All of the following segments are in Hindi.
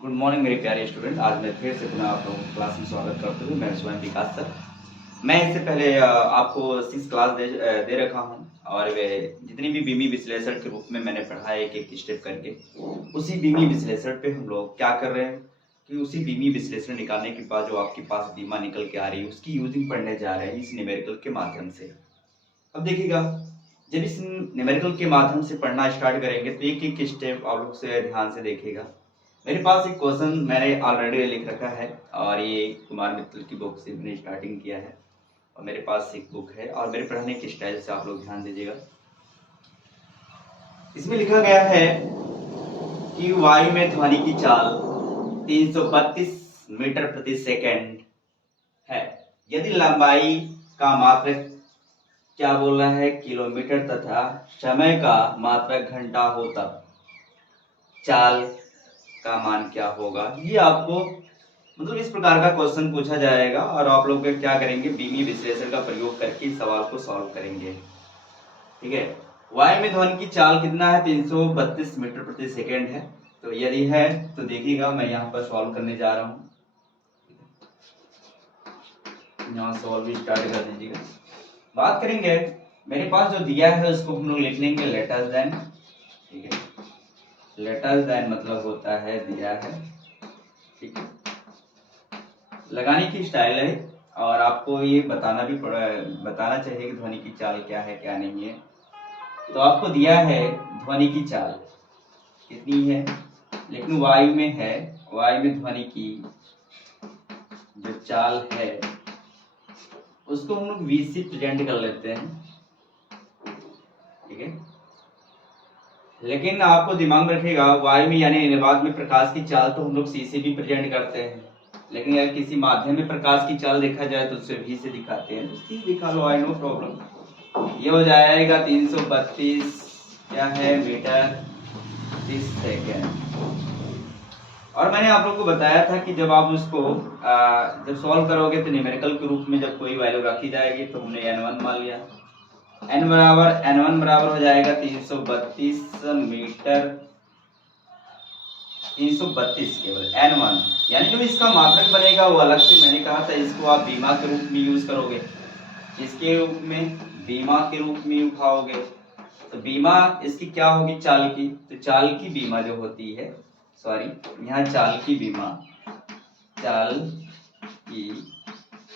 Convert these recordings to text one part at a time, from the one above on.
गुड मॉर्निंग मेरे प्यारे स्टूडेंट। आज मैं फिर से पुनः आप लोगों को क्लास में स्वागत करते हुए मैं स्वयं विकास सर। मैं इससे पहले आपको 6 क्लास दे रखा हूं और वे जितनी भी बीमी विश्लेषण के रूप में मैंने पढ़ा है एक एक स्टेप करके, उसी बीमी विश्लेषण पे हम लोग क्या कर रहे हैं कि उसी बीमी विश्लेषण निकालने के बाद जो आपके पास बीमा निकल के आ रही है उसकी यूजिंग पढ़ने जा रहे हैं इस न्यूमेरिकल के माध्यम से। अब देखिएगा, जब इस न्यूमेरिकल के माध्यम से पढ़ना स्टार्ट करेंगे तो एक एक स्टेप आप लोग से ध्यान से देखिएगा। मेरे पास एक क्वेश्चन मैंने ऑलरेडी लिख रखा है और ये कुमार मित्तल की बुक से मैंने स्टार्टिंग किया है और मेरे पास एक बुक है और मेरे पढ़ने के स्टाइल से आप लोग ध्यान दीजिएगा। इसमें लिखा गया है कि वायु में ध्वनि की चाल 332 मीटर प्रति सेकंड है। यदि लंबाई का मात्रक क्या बोल रहा है किलोमीटर तथा समय का मात्रक घंटा हो तब चाल का मान क्या होगा। ये आपको मतलब इस प्रकार का क्वेश्चन पूछा जाएगा और आप लोग क्या करेंगे, बीमी विश्लेषण का प्रयोग करके इस सवाल को सॉल्व करेंगे। ठीक है, वायु में ध्वनि की चाल कितना है 332 मीटर प्रति सेकेंड है। तो यदि है तो देखिएगा मैं यहाँ पर सॉल्व करने जा रहा हूँ। यहाँ सॉल्व भी स्टार्ट कर दीजिएगा। बात करेंगे, मेरे पास जो दिया है उसको हम लोग लिख लेंगे लेटर देन। ठीक है, लेटर देन मतलब होता है दिया है। ठीक है, लगाने की स्टाइल है और आपको ये बताना चाहिए कि ध्वनि की चाल क्या है क्या नहीं है। तो आपको दिया है ध्वनि की चाल कितनी है, लेकिन वायु में है, वायु में ध्वनि की जो चाल है उसको हम लोग v से प्रेजेंट कर लेते हैं। ठीक है, लेकिन आपको दिमाग में रखेगा वायु में यानी निर्वात में प्रकाश की चाल तो हम लोग c से भी प्रेजेंट करते हैं, लेकिन अगर किसी माध्यम में प्रकाश की चाल देखा जाए तो उसे v से दिखाते हैं। तो c दिखा लो, आई नो प्रॉब्लम। ये हो जाएगा 332 क्या है मीटर प्रति सेकेंड। और मैंने आप लोग को बताया था कि जब आप उसको जब सॉल्व करोगे तो न्यूमेरिकल के रूप में जब कोई वैल्यू रखी जाएगी तो हमने n1 मान लिया। n1 बराबर हो जाएगा 332 मीटर, 332 केवल n1, यानी जो इसका मात्रक बनेगा वो अलग से मैंने कहा था इसको आप बीमा के रूप में यूज करोगे, इसके रूप में बीमा के रूप में उठाओगे। तो बीमा इसकी क्या होगी चाल की, तो चाल की बीमा जो होती है, सॉरी यहाँ चाल की बीमा, चाल की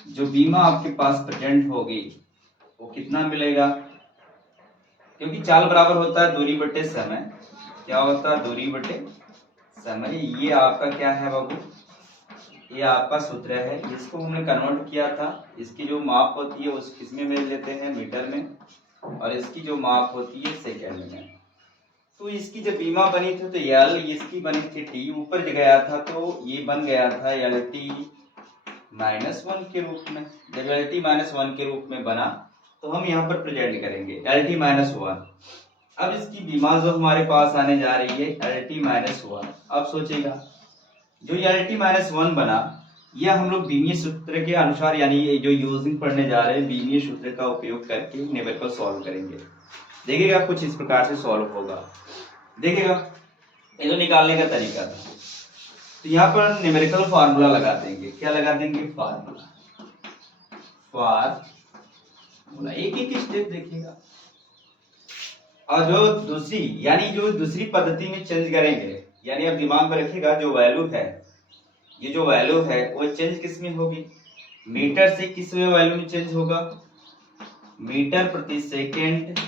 जो बीमा आपके पास प्रेजेंट होगी वो कितना मिलेगा, क्योंकि चाल बराबर होता है दूरी बटे समय। क्या होता है दूरी बटे समय। ये आपका क्या है बाबू, ये आपका सूत्र है, इसको हमने कन्वर्ट किया था। इसकी जो माप होती है उस किसमें ले लेते हैं मीटर में, और इसकी जो माप होती है सेकेंड में। तो इसकी जब बीमा बनी थी तो एल, इसकी बनी थी टी, ऊपर गया था तो ये बन गया था एल टी -1 के रूप में। जब एल टी -1 के रूप में बना तो हम यहाँ पर प्रेजेंट करेंगे एल टी -1। अब इसकी बीमा जो हमारे पास आने जा रही है एल टी -1। अब सोचेगा जो एल टी -1 बना, यह हम लोग बीमीय सूत्र के अनुसार यानी जो यूजिंग पढ़ने जा रहे हैं बीमीय सूत्र का उपयोग करके न्यूमेरिकल सॉल्व करेंगे। देखिएगा कुछ इस प्रकार से सॉल्व होगा। देखिएगा ये तो निकालने का तरीका था, तो यहाँ पर न्यूमेरिकल फार्मूला लगा देंगे। क्या लगा देंगे, फार्मूला। फार्मूला एक एक स्टेप देखिएगा। और जो दूसरी यानी जो दूसरी पद्धति में चेंज करेंगे, यानी आप दिमाग में रखिएगा जो वैल्यू है, ये जो वैल्यू है वो चेंज किस में होगी, मीटर से किस में वैल्यू में चेंज होगा, मीटर प्रति सेकेंड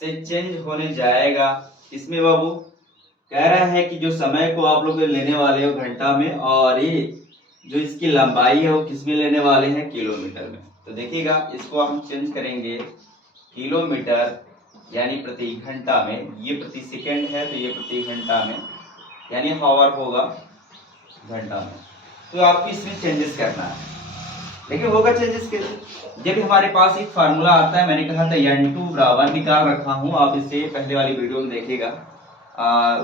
से चेंज होने जाएगा। इसमें बाबू कह रहा है कि जो समय को आप लोग लेने वाले हो घंटा में, और ये जो इसकी लंबाई है वो किस में लेने वाले हैं, किलोमीटर में। तो देखिएगा इसको हम चेंज करेंगे किलोमीटर यानी प्रति घंटा में, ये प्रति सेकेंड है तो ये प्रति घंटा में, यानी हावर होगा घंटा में। तो आपको इसमें चेंजेस करना है, लेकिन होगा चेंजेस कैसे, जब हमारे पास एक फार्मूला आता है। मैंने कहा था n2 बराबर निकाल रखा हूं, आप इसे पहले वाली वीडियो में देखिएगा,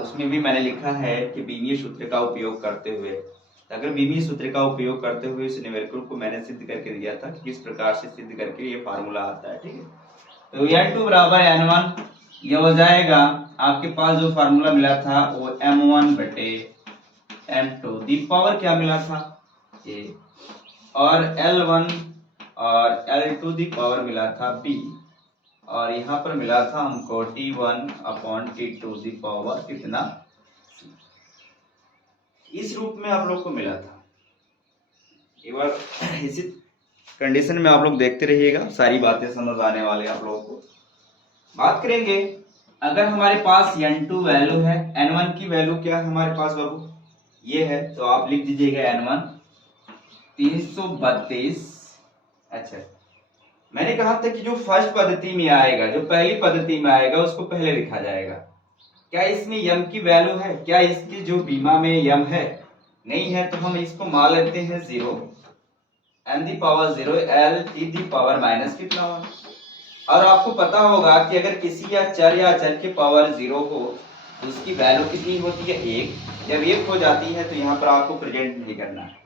उसमें भी मैंने लिखा है कि बीमीय सूत्र का उपयोग करते हुए। अगर बीमीय सूत्र का उपयोग करते हुए इस न्यूमेरिकल को मैंने सिद्ध करके दिया था कि किस प्रकार से सिद्ध करके ये फार्मूला आता है। ठीक है, तो n2 बराबर n1, ये हो जाएगा आपके पास जो फार्मूला मिला था वो m1 बटे m2 दी पावर क्या मिला था a, और L1 और L2 दी पावर मिला था b, और यहाँ पर मिला था हमको T1 upon T2 the power कितना c। इस रूप में आप लोग को मिला था। एक बार इसी कंडीशन में आप लोग देखते रहिएगा, सारी बातें समझ आने वाले आप लोगों को। बात करेंगे अगर हमारे पास n2 वैल्यू है, n1 की वैल्यू क्या है हमारे पास बाबू, ये है, तो आप लिख दीजिएगा n1 332। अच्छा, मैंने कहा था कि जो फर्स्ट पद्धति में आएगा, जो पहली पद्धति में आएगा उसको पहले लिखा जाएगा। क्या इसमें m की वैल्यू है? क्या इसकी जो बीमा में m है? नहीं है, तो हम इसको मान लेते हैं 0, m the power 0 l t the power minus कितना 1। और आपको पता होगा कि अगर किसी या चर की पावर 0 हो तो उसकी वैल्यू कितनी होती है 1। जब 1 हो जाती है तो यहाँ पर आपको प्रेजेंट नहीं करना है,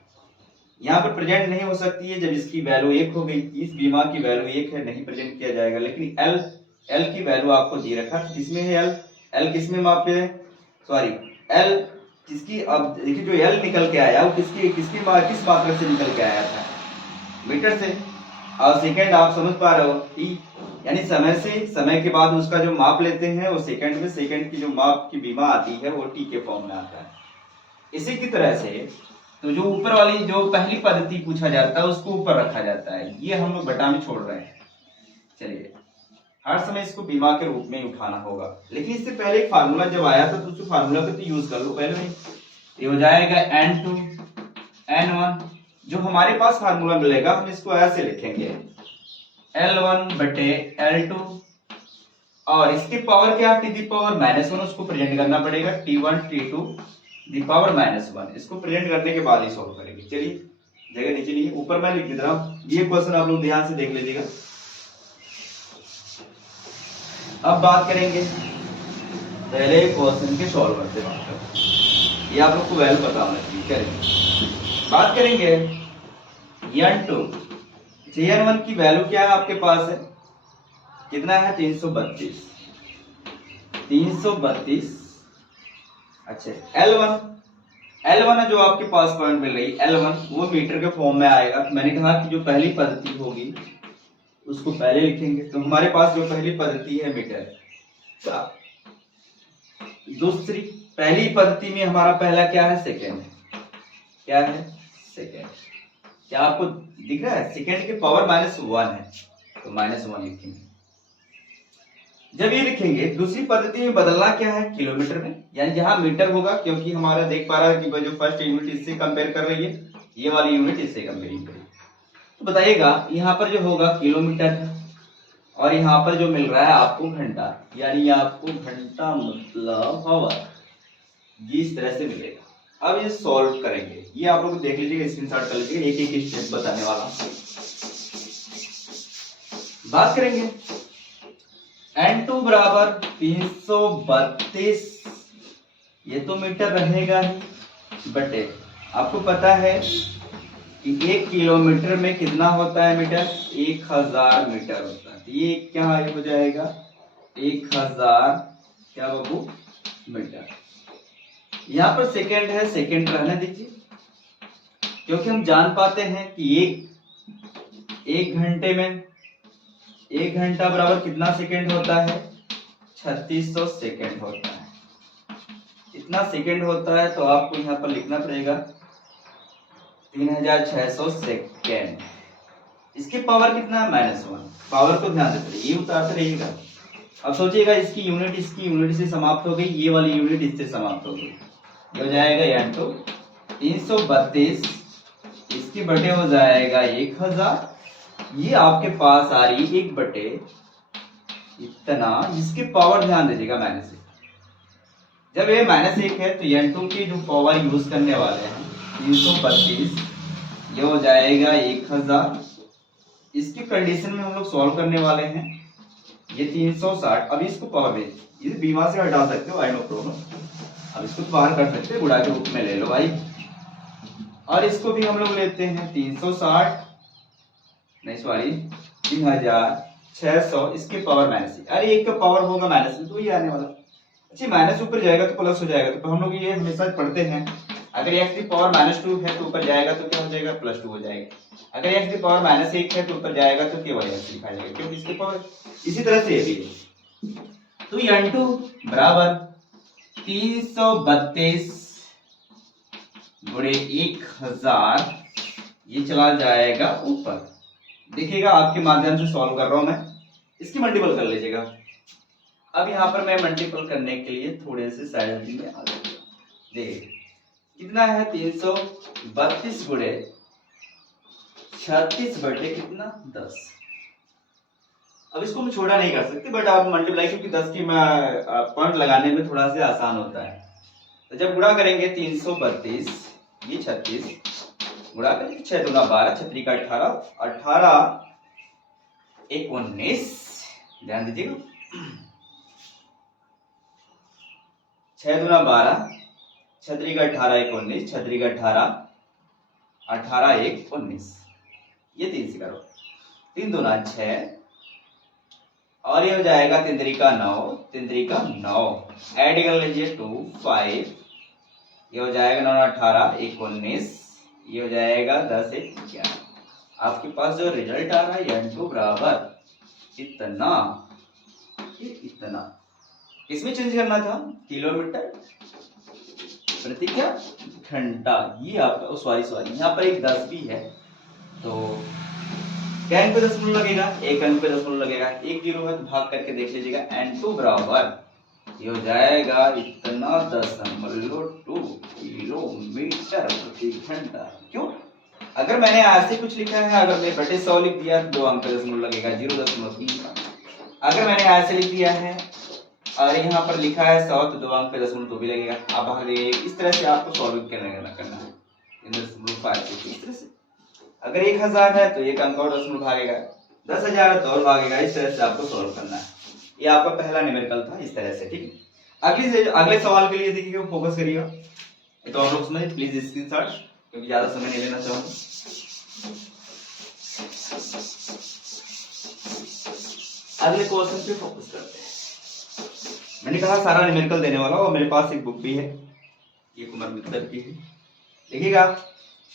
यहाँ पर प्रेजेंट नहीं हो सकती है। जब इसकी वैल्यू 1 हो गई, इस बीमा की वैल्यू 1 है, नहीं प्रेजेंट किया जाएगा। लेकिन l की वैल्यू आपको दे रखा, किसमें है l किसमें मापे है, सॉरी l किसकी, अब देखिए जो l निकल के आया वो किस मात्रा से निकल के आया था, मीटर से। और सेकंड आप समझ पा रहे हो t, यानी समय के बाद उसका जो माप लेते हैं वो सेकंड में, सेकंड की जो माप की बीमा आती है वो t के फॉर्म में आता है। इसी की तरह से तो जो ऊपर वाली जो पहली पद्धति पूछा जाता है उसको ऊपर रखा जाता है, ये हम लोग बटा में छोड़ रहे हैं। चलिए, हर समय इसको बीमा के रूप में उठाना होगा। लेकिन इससे पहले एक फार्मूला जब आया था तो उस फार्मूला को तो यूज कर लो पहले में। ये हो जाएगा n2 n1, जो हमारे पास फार्मूला मिलेगा हम इसको ऐसे लिखेंगे L1 बटे L2, और इसकी पावर क्या है, t दी पावर -1, उसको प्रेजेंट करना पड़ेगा T1 T2 दी पावर -1। इसको प्रेजेंट करने के बाद ही सॉल्व करेंगे। चलिए, जगह नीचे नहीं है, ऊपर मैं लिख दे रहा हूं, ये क्वेश्चन आप लोग ध्यान से देख लीजिएगा। अब बात करेंगे पहले क्वेश्चन के सॉल्वर से बात करें, ये आप लोग को वैल्यू पता होना चाहिए। करेंगे बात करेंगे n2, n1 की वैल्यू क्या है आपके पास है, कितना है 332। अच्छा, L1 है जो आपके पास पॉइंट मिल रही L1, वो मीटर के फॉर्म में आएगा। मैंने कहा कि जो पहली पद्धति होगी उसको पहले लिखेंगे, तो हमारे पास जो पहली पद्धति है मीटर। दूसरी पहली पद्धति में हमारा पहला क्या है, सेकेंड। क्या है, सेकेंड। क्या आपको दिख रहा है, सेकेंड के पावर -1 है, तो -1 लिखेंगे। जब ये लिखेंगे, दूसरी पद्धति में बदलना क्या है, किलोमीटर में, यानी जहां मीटर होगा, क्योंकि हमारा देख पा रहा है कि जो फर्स्ट यूनिट इससे कंपेयर कर रही है, ये वाली यूनिट इससे कंपेयरिंग करेगी। तो बताइएगा यहाँ पर जो होगा किलोमीटर है, और यहाँ पर जो मिल रहा है आपको घंटा, यानी आपको घंटा मतलब आवर, इस तरह से मिलेगा। अब ये सॉल्व करेंगे, ये आप लोग देख लीजिएगा, स्क्रीनशॉट कर लीजिएगा, एक एक स्टेप बताने वाला। बात करेंगे n2 बराबर 332, ये तो मीटर रहेगा ही, बटे आपको पता है कि 1 किलोमीटर में कितना होता है मीटर, 1000 मीटर होता है। ये क्या हो जाएगा, 1000 क्या बाबू मीटर। यहाँ पर सेकेंड है, सेकेंड रहने दीजिए, क्योंकि हम जान पाते हैं कि एक घंटे में 1 घंटा बराबर कितना सेकेंड होता है, 3600 सेकेंड होता है। इतना सेकेंड होता है तो आपको यहाँ पर लिखना पड़ेगा 3600 सेकेंड। इसकी पावर कितना है, -1। पावर को ध्यान देते रहिए, ये उतारते रहिएगा। अब सोचिएगा, इसकी यूनिट से समाप्त हो गई, ये वाली यूनिट इससे समाप्त हो गई, ये हो जाएगा n2 332, इसकी बटे हो जाएगा 1000। ये आपके पास आ रही 1 बटे इतना, जिसकी पावर ध्यान दीजिएगा -1। जब ये -1 है तो n2 की जो पावर यूज करने वाले हैं 332, ये हो जाएगा 1000। इसकी कंडीशन में हम लोग सॉल्व करने वाले हैं, ये 360। अब इसको पावर बेस, इस बीमा से हटा सकते हो, आई नो प्रॉब्लम। अब इसको तो बाहर कर सकते हैं, गुणा के रूप में ले लो भाई। और इसको भी हम लोग लेते हैं 360, नहीं सॉरी 3600, इसके पावर -1। अरे एक का पावर होगा -1 तो ये आने वाला। अच्छा, माइनस ऊपर जाएगा तो प्लस हो जाएगा, तो हम लोग ये हमेशा पढ़ते हैं अगर x की पावर -2 है तो ऊपर जाएगा तो क्या हो जाएगा, +2 हो जाएगा। अगर x की पावर -1 है तो ऊपर जाएगा तो केवल x लिखा जाएगा, क्योंकि इसकी पावर इसी तरह से ये भी है। तो n2 बराबर 332 गुणे 1000, ये चला जाएगा ऊपर। देखिएगा आपके माध्यम से सॉल्व कर रहा हूं मैं, इसकी मल्टीपल कर लीजिएगा। अब यहाँ पर मैं मल्टीपल करने के लिए थोड़े से साइड में आ गया। देखिए कितना है, 332 गुणे 36 बटे कितना 10। अब इसको मैं छोटा नहीं कर सकती, बट आप मल्टीप्लाई, क्योंकि 10 की पॉइंट लगाने में थोड़ा सा आसान होता है। तो जब गुणा करेंगे 332 ये 36 गुणा करेंगे 6 दूना 12, 6 का 18, 18 1 19, ध्यान दीजिएगा 6 दूना 12, 6 का 18 1 19, 6 का 18, 18 1 19, ये 3 से करो, 3 दूना 6 और ये हो जाएगा 3 का 9, 3 का 9, ऐड कर लीजिए 2 5, ये हो जाएगा 9 18 1 19, ये हो जाएगा 10 1 11। आपके पास जो रिजल्ट आ रहा है n2 बराबर इतना, ये इतना। इसमें चेंज करना था किलोमीटर प्रति क्या घंटा, ये आपका सॉरी यहाँ पर एक 10 भी है, तो क्या अंक पे दशमलव लगेगा, एक अंक पे दशमलव लगेगा, एक जीरो है तो भाग करके देख लीजिएगा। n2 बराबर ये हो जाएगा इतना 0.2 किलोमीटर प्रति घंटा। क्यों, अगर मैंने ऐसे कुछ लिखा है, अगर मैं बटे 100 लिख दिया तो 2 अंक पे दशमलव लगेगा 0.3 का। अगर मैंने ऐसे लिख दिया है और यहाँ पर लिखा है 100 तो 2 अंक पे दशमलव तो भी लगेगा। अब भाग इस तरह से आपको सॉल्व करना है, इस तरह से। अगर 1000 है तो एक अंक और दशमलव भागेगा, 10,000 है तो और भागेगा। इस तरह से आपको सॉल्व करना है। ये आपका पहला न्यूमेरिकल था, इस तरह से, ठीक है। अगले सवाल के लिए देखिएगा, फोकस करिएगा। ये तो आप लोग समझे, प्लीज स्क्रीनशॉट, क्योंकि ज्यादा समय नहीं लेना चाहूंगा। अगले क्वेश्चन पे फोकस करते हैं। मैंने कहा सारा न्यूमेरिकल देने वाला हूं, और मेरे पास एक बुक भी है, ये कुमार मित्तर की है। देखिएगा,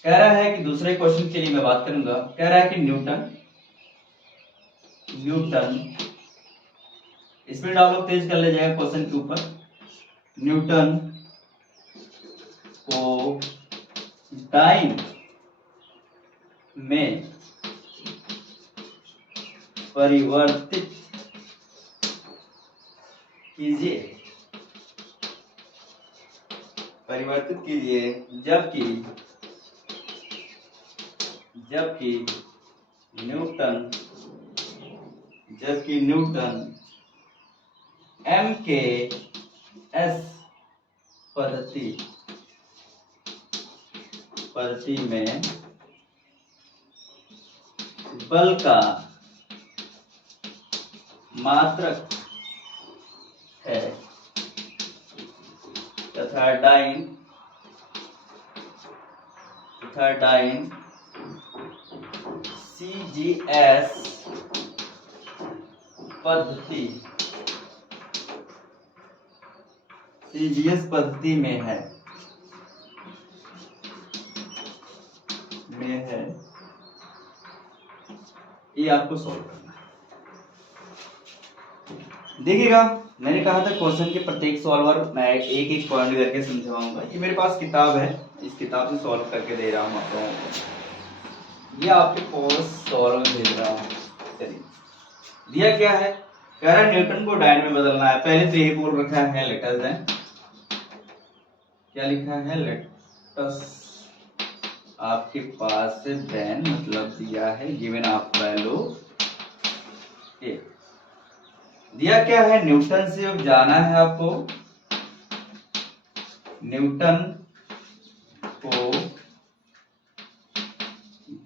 कह रहा है कि दूसरे क्वेश्चन के लिए मैं बात करूंगा। कह रहा है कि न्यूटन स्पीड आप लोग तेज कर ले जाएगा क्वेश्चन के ऊपर। न्यूटन को टाइम में परिवर्तित कीजिए जबकि न्यूटन MKS पद्धति में बल का मात्रक है तथा डाइन CGS पद्धति में है ये आपको सॉल्व करना है। देखिएगा, मैंने कहा था क्वेश्चन के प्रत्येक सॉल्वर मैं एक एक पॉइंट करके समझाऊंगा। ये मेरे पास किताब है, इस किताब से सॉल्व करके दे रहा हूँ आप लोगों को। ये आपके पास सॉल्व भेज रहा हूँ। चलिए, दिया क्या है, कह रहा है न्यूटन को डायन में बदलना है। पहले तो ये बोल रखा है लेटस है, क्या लिखा है, लेटस। आपके पास देन मतलब दिया है गिवन आप वैल्यू। दिया क्या है, न्यूटन से अब जाना है आपको, न्यूटन को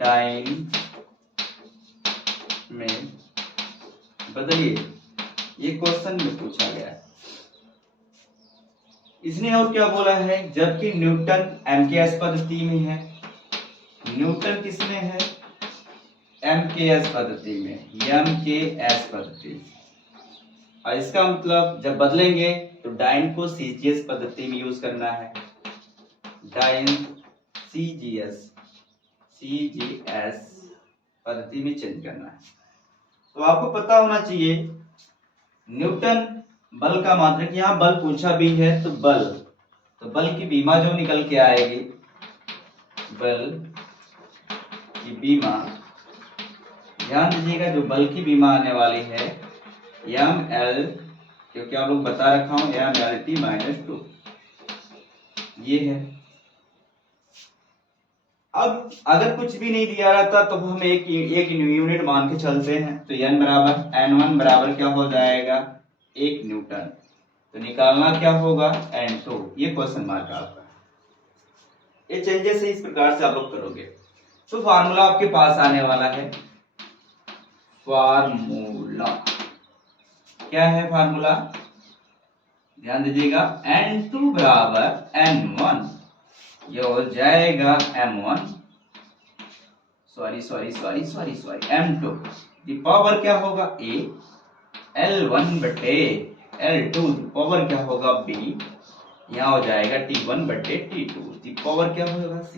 डाइन में बदलिए। ये क्वेश्चन में पूछा गया है। इसने और क्या बोला है, जबकि न्यूटन MKS पद्धति में है। न्यूटन किसमें है, MKS पद्धति में, MKS पद्धति। और इसका मतलब जब बदलेंगे तो डाइन को CGS पद्धति में यूज करना है। डाइन CGS पद्धति में चेंज करना है। तो आपको पता होना चाहिए न्यूटन बल का मात्रक, यहाँ बल पूछा भी है तो बल की बीमा जो निकल के आएगी, बल की बीमा, ध्यान दीजिएगा जो बल की बीमा आने वाली है ml, क्योंकि आप लोग बता रखा हूं mLT-2 ये है। अब अगर कुछ भी नहीं दिया रहता तो हम एक यूनिट मान के चलते हैं, तो N1 बराबर क्या हो जाएगा 1 न्यूटन, तो निकालना क्या होगा N2, ये क्वेश्चन मार्क आपका। ये चेंजेस इस प्रकार से आप लोग करोगे तो फार्मूला आपके पास आने वाला है। फार्मूला क्या है? फार्मूला ध्यान दीजिएगा N2 बराबर N1, ये हो जाएगा M1 M2 दी पावर क्या होगा A, L1 बटे L2 दी पावर क्या होगा B, यहाँ हो जाएगा T1 बटे T2 दी पावर क्या होगा C।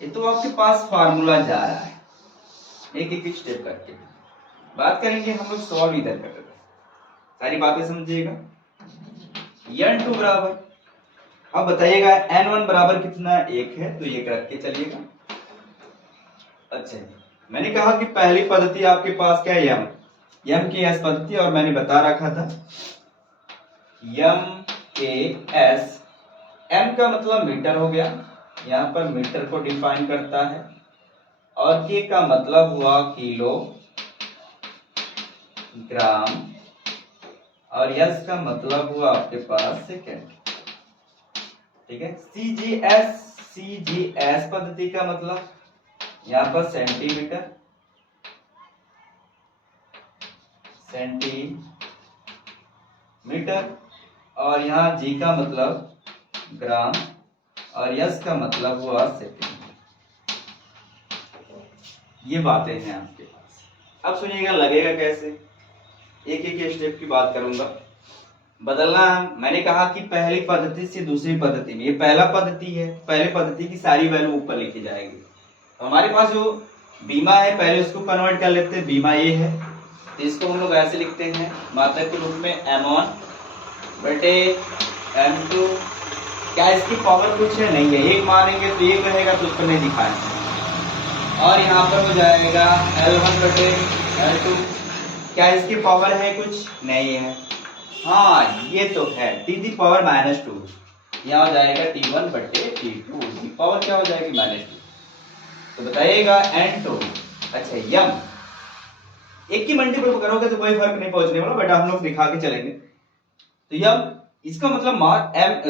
ये तो आपके पास फार्मूला जा रहा है, एक एक स्टेप करके बात करेंगे हम लोग, सॉल्व इधर कर रहे हैं, सारी बातें समझिएगा। N2 बराबर, अब बताइएगा N1 बराबर कितना 1 है, तो ये रख के चलिएगा। अच्छा, मैंने कहा कि पहली पद्धति आपके पास क्या है M के S पद्धति, और मैंने बता रखा था M के S, M का मतलब मीटर हो गया, यहाँ पर मीटर को डिफाइन करता है, और K का मतलब हुआ किलो ग्राम, और S का मतलब हुआ आपके पास सेकेंड। ठीक है, CGS पद्धति का मतलब यहाँ पर सेंटीमीटर, और यहाँ G का मतलब ग्राम, और S का मतलब हुआ सेकेंड। ये बातें हैं आपके पास। अब सुनिएगा लगेगा कैसे, एक एक स्टेप की बात करूंगा। बदलना है, मैंने कहा कि पहली पद्धति से दूसरी पद्धति में, ये पहला पद्धति है, पहले पद्धति की सारी वैल्यू ऊपर लिखी जाएगी। तो हमारे पास जो बीमा है पहले उसको कन्वर्ट कर लेते हैं, बीमा ये है, तो इसको हम लोग ऐसे लिखते हैं मात्रक के रूप में M1 बटे M2। क्या इसकी पावर कुछ है? नहीं है, एक मानेंगे तो एक रहेगा, तो उसको नहीं दिखाएंगे। और यहाँ पर हो जाएगा L1 बटे L2, क्या इसकी पावर है? कुछ नहीं है। हाँ ये तो है, T⁻², यहाँ हो जाएगा T1 बटे T2, की पावर क्या हो जाएगी -2। तो बताइएगा N2। अच्छा, यम एक की मल्टीपल करोगे तो कोई फर्क नहीं पहुंचने वाला, बट हम लोग दिखा के चलेंगे। तो यम, इसका मतलब एम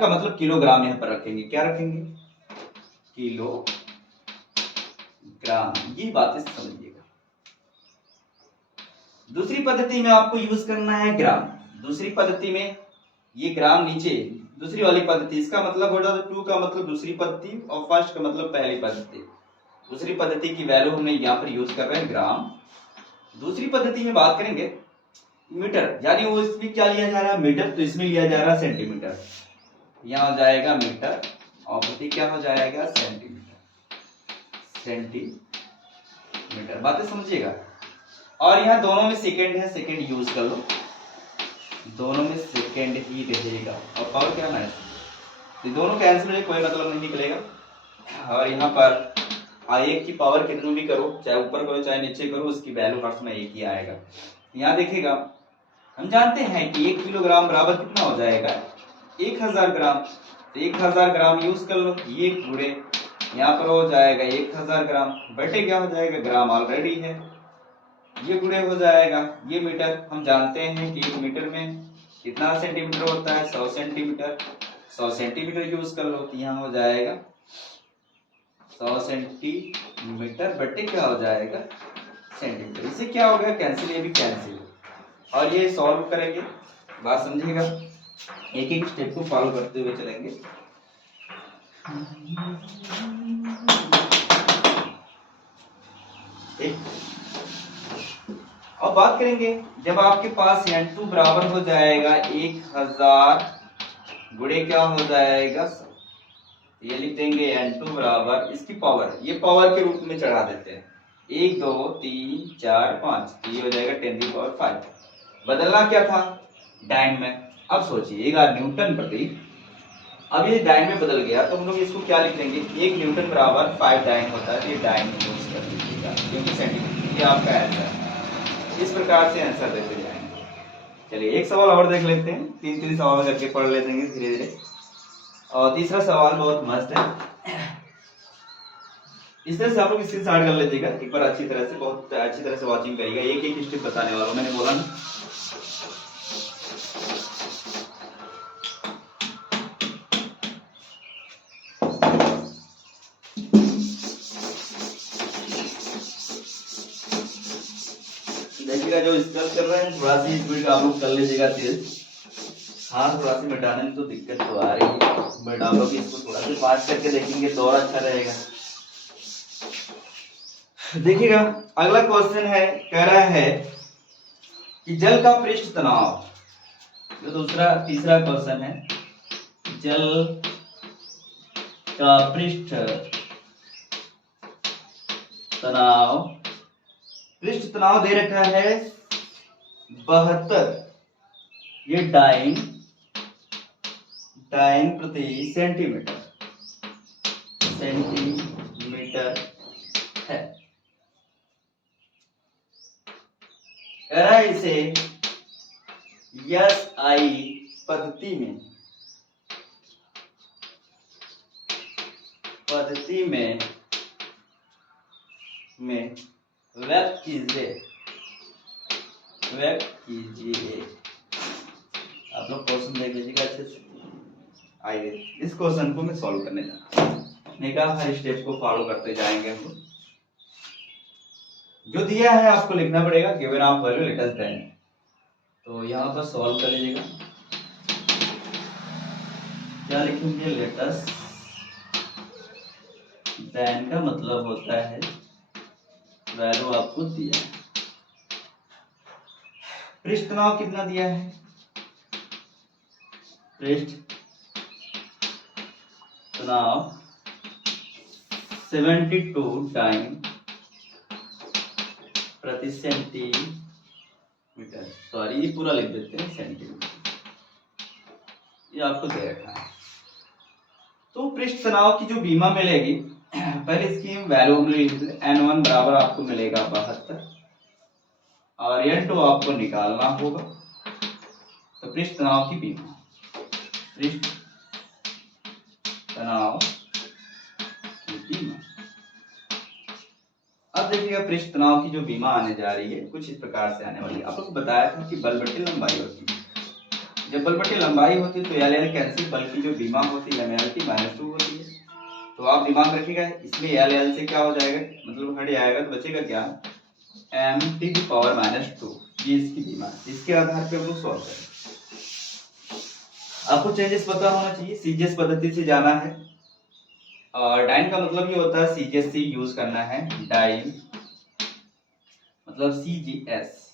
का मतलब किलोग्राम यहाँ पर रखेंगे, क्या रखेंगे? किलोग्राम, ये बातें समझिएगा। दूसरी पद्धति में आपको यूज करना है ग्राम। दूसरी पद्धति में ये ग्राम नीचे, दूसरी वाली पद्धति, इसका मतलब हो जाता है 2 का मतलब दूसरी पद्धति, और फर्स्ट का मतलब पहली पद्धति। दूसरी पद्धति की वैल्यू हमने यहाँ पर यूज कर रहे हैं ग्राम। दूसरी पद्धति में बात करेंगे मीटर, यानी वो इसमें क्या लिया जा रहा है? मीटर, तो इसमें लिया जा रहा है सेंटीमीटर, यहाँ हो जाएगा मीटर, और प्रति क्या हो जाएगा? सेंटीमीटर। बातें समझिएगा। और यहाँ दोनों में सेकेंड है, सेकेंड यूज कर लो, दोनों में सेकेंड ही रहेगा, और पावर क्या है? तो दोनों कैंसिल है, कोई मतलब नहीं निकलेगा। और यहाँ पर एक की पावर कितनी भी करो, चाहे ऊपर करो चाहे नीचे करो, उसकी वैल्यू हर समय एक ही आएगा। यहाँ देखिएगा, हम जानते हैं कि 1 किलोग्राम बराबर कितना हो जाएगा? 1000 ग्राम। तो 1000 ग्राम यूज कर लो, ये गुणे यहाँ पर हो जाएगा 1000 ग्राम बटे क्या हो जाएगा? ग्राम ऑलरेडी है, ये गुणे हो जाएगा ये मीटर। हम जानते हैं कि 1 मीटर में कितना सेंटीमीटर होता है? 100 सेंटीमीटर। 100 सेंटीमीटर यूज कर लो, तो यहाँ हो जाएगा 100 सेंटीमीटर बटे क्या हो जाएगा? सेंटीमीटर। इससे क्या हो गया? कैंसिल, ये भी कैंसिल। और ये सॉल्व करेंगे, बात समझिएगा, एक एक स्टेप को फॉलो करते हुए चलेंगे। अब बात करेंगे जब आपके पास N2 बराबर हो जाएगा 1000 गुणे क्या हो जाएगा, ये लिख देंगे n2 बराबर इसकी पावर, ये पावर के रूप में चढ़ा देते हैं, 1 2 3 4 5, तो ये हो जाएगा 10⁵ बदलना क्या था डाइन में। अब सोचिएगा न्यूटन प्रति, अब ये डाइन में बदल गया तो हम लोग इसको क्या लिख देंगे, 1 न्यूटन बराबर 5 डाइन होता है, तो ये डाइन यूज कर लीजिएगा क्योंकि सेंटीमीटर, ये आपका आंसर है। इस प्रकार से आंसर देते जाएंगे। चलिए एक सवाल और देख लेते हैं, 3 सवाल करके पढ़ लेते हैं धीरे धीरे। और तीसरा सवाल बहुत मस्त है, इस तरह से आप लोग स्क्रीनशॉट कर लीजिएगा एक बार अच्छी तरह से, बहुत अच्छी तरह से वॉचिंग करिएगा, एक एक स्टेप बताने वाला हूं, मैंने बोला ना। देखिएगा जो स्क्रॉल कर रहे हैं थोड़ा सी स्पीड आप लोग कर लीजिएगा तेज, हाँ थोड़ा सी मिटाने में तो दिक्कत तो आ रही है, बट आप लोग इसको थोड़ा सा फास्ट करके देखेंगे तो और अच्छा रहेगा। देखिएगा अगला क्वेश्चन है, कह रहा है कि जल का पृष्ठ तनाव, जो तीसरा क्वेश्चन है, जल का पृष्ठ तनाव दे रखा है 72, ये डाइन प्रति सेंटीमीटर है। कह रहा है इसे SI पद्धति में व्यक्त कीजिए। आप लोग क्वेश्चन देख लीजिएगा अच्छे से। आइए इस क्वेश्चन को मैं सॉल्व करने जा रहा हूँ, मैंने कहा हर स्टेप को फॉलो करते जाएंगे हम लोग। जो दिया है आपको लिखना पड़ेगा, given of value let us then, तो यहाँ पर सॉल्व कर लीजिएगा। क्या लिखेंगे, लेट अस देन का मतलब होता है वैल्यू आपको दिया है। पृष्ठ तनाव कितना दिया है, पृष्ठ तनाव 72 डाइन प्रति सेंटीमीटर, सॉरी ये पूरा लिख देते हैं सेंटीमीटर, ये आपको दे रखा है। तो पृष्ठ तनाव की जो बीमा मिलेगी, पहले इसकी वैल्यू हम लिख देते हैं, N1 बराबर आपको मिलेगा 72 और N2 आपको निकालना होगा। तो पृष्ठ तनाव की बीमा, पृष्ठ तनाव की बीमा, अब देखिएगा पृष्ठ तनाव की जो बीमा आने जा रही है कुछ इस प्रकार से आने वाली है। आप लोग को बताया था कि बल बटे लंबाई होती है, जब बल बटे लंबाई होती है तो एल एल कैंसिल, बल की जो बीमा होती है MLT -2 होती है। तो आप दिमाग रखिएगा, इसमें एल एल से क्या हो जाएगा, मतलब हट जाएगा, तो बचेगा क्या, m⁻², ये इसकी बीमा है। इसके आधार पे हम लोग सॉल्व करें। आपको चेंजेस पता होना चाहिए, सीजीएस पद्धति से जाना है, और डाइन का मतलब ये होता है सीजीएस यूज करना है, डाइन मतलब सीजीएस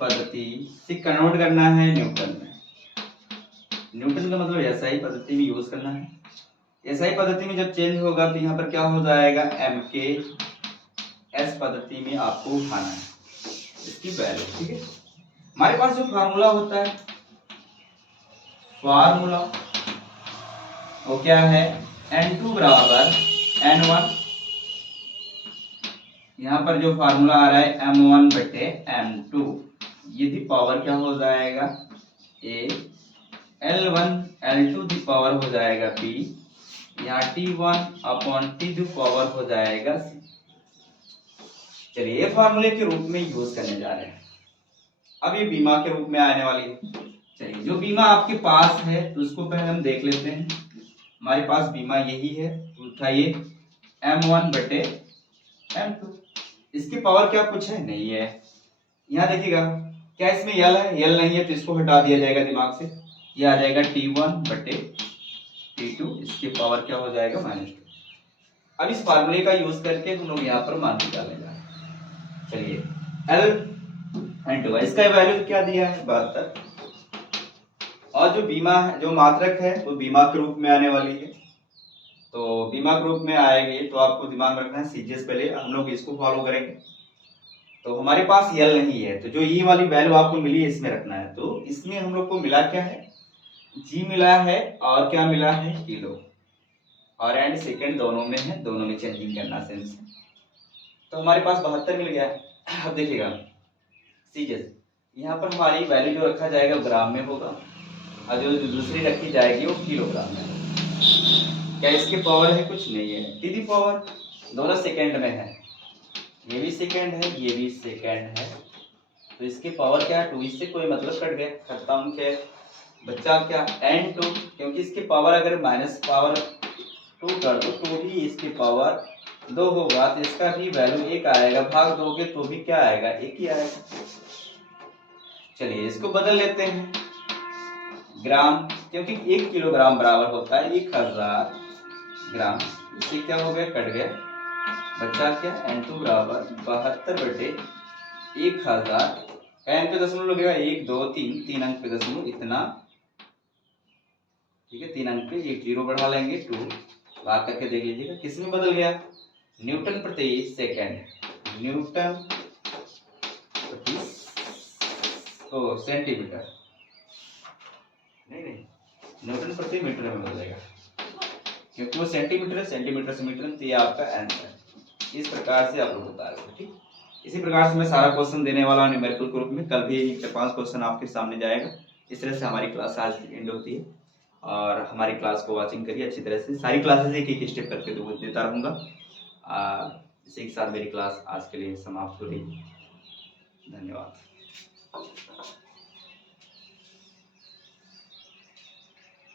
पद्धति से कन्वर्ट करना है न्यूटन में। न्यूटन का मतलब एसआई पद्धति में यूज करना है। एसआई पद्धति में जब चेंज होगा तो यहाँ पर क्या हो जाएगा, एमकेएस पद्धति में आपको उठाना है इसकी वैल्यू, ठीक है। हमारे पास जो फार्मूला होता है, फार्मूला वो क्या है, N2 बराबर N1, यहाँ पर जो फार्मूला आ रहा है M1 बटे M2, ये दी पावर क्या हो जाएगा A, L1 L2 the power हो जाएगा B, यहाँ T1 upon T the power हो जाएगा C। चलिए ये फार्मूले के रूप में यूज करने जा रहे हैं, अब ये बीमा के रूप में आने वाली है। चलिए जो बीमा आपके पास है तो उसको पहले हम देख लेते हैं। हमारे पास बीमा यही है, तो उठाइए M1 बटे M2, इसकी पावर क्या कुछ है, नहीं है। यहाँ देखिएगा क्या इसमें यल है, यल नहीं है तो इसको हटा दिया जाएगा दिमाग से, ये आ जाएगा T1 बटे T2, इसकी पावर क्या हो जाएगा -2। अब इस फार्मूले का यूज करके हम लोग यहाँ पर मान निकालेंगे। चलिए L N2, इसका वैल्यू क्या दिया है 72, और जो बीमा है, जो मात्रक है वो बीमा के रूप में आने वाली है। तो बीमा के रूप में आएगी तो आपको दिमाग में रखना है सीजीएस, पहले हम लोग इसको फॉलो करेंगे। तो हमारे पास यल नहीं है, तो जो ये वाली वैल्यू आपको मिली है इसमें रखना है। तो इसमें हम लोग को मिला क्या है, जी मिला है और क्या मिला है, किलो, और एंड सेकंड दोनों में है, दोनों में चेंजिंग करना सेंस है। तो हमारे पास 72 मिल गया। अब देखिएगा सीजीएस, यहाँ पर हमारी वैल्यू जो रखा जाएगा ग्राम में होगा और जो दूसरी रखी जाएगी वो किलोग्राम में। क्या इसके पावर है, कुछ नहीं है, टी पावर, दोनों सेकंड में है, ये भी सेकंड है ये भी सेकंड है, तो इसके पावर क्या है 2, इससे कोई मतलब कट गया, खत्म के बच्चा क्या n2, क्योंकि इसके पावर अगर माइनस पावर 2 कर दो तो भी इसके पावर 2 होगा, तो इसका भी वैल्यू 1 आएगा, भाग दोगे तो भी क्या आएगा, 1 ही आएगा। चलिए इसको बदल लेते हैं ग्राम, क्योंकि 1 किलोग्राम बराबर होता है 1000 ग्राम, इससे क्या हो गया, कट गया, बचा क्या n2 बराबर 72/1000, n पे दशमलव लगेगा 1 2 3, 3 अंक पे दशमलव इतना, ठीक है, 3 अंक पे एक जीरो बढ़ा लेंगे 2, भाग करके देख लीजिएगा किस में बदल गया, न्यूटन प्रति सेकंड, न्यूटन प्रति सेंटीमीटर, नहीं न्यूटन प्रति मीटर में बदलेगा, क्योंकि वो सेंटीमीटर है, सेंटीमीटर से मीटर, तो ये आपका आंसर। इस प्रकार से आप लोग बता रहे हो, ठीक। इसी प्रकार से मैं सारा क्वेश्चन देने वाला हूँ न्यूमेरिकल ग्रुप में, कल भी 4-5 क्वेश्चन आपके सामने जाएगा। इस तरह से हमारी क्लास आज एंड होती है, और हमारी क्लास को वॉचिंग करिए अच्छी तरह से, सारी क्लासेस एक स्टेप करके देता रहूँगा। इसी के साथ मेरी क्लास आज के लिए समाप्त हो रही है। धन्यवाद।